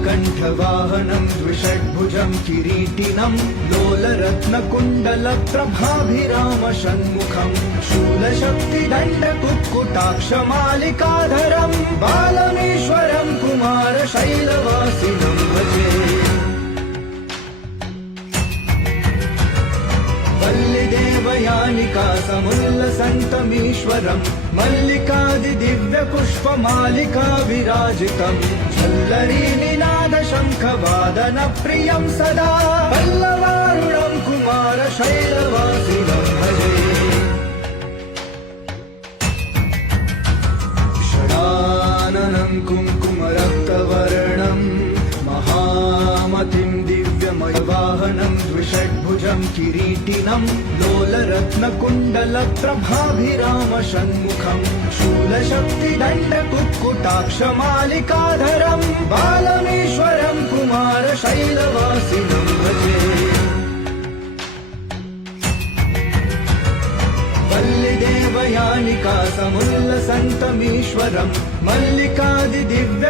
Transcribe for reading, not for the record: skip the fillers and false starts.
नीलकण्ठवाहनं द्विषड्भुजं किरीटिनं लोलरत्नकुण्डलप्रभाभिरामषण्मुखं शूलशक्तिदण्डकुक्कुटाक्षमालिकाधरं बालमेश्वरं कुमारशैलवासिनं भजे। वल्लिदेवयानिका समुल्लसन्तमीश्वरं मल्लिकादिदिव्यपुष्पमालिका विराजितं झल्लरीनिनादशङ्खवादनप्रियं सदा पल्लवारुणं कुमारशैलवासिनं भजे। षडाननं कुङ्कुमरक्तवर्णं महामतिं दिव्यमयवाहनं द्विषड्भुजं किरीटिनं लोलरत्नकुण्डलप्रभाभिरामषण्मुखं शूलशक्तिदण्डकुक्कुटाक्षमालिकाधरं बालमेश्वरं कुमारशैलवासिनं भजे। वल्लिदेवयानिका समुल्लसन्तमीश्वरं मल्लिकादिदिव्य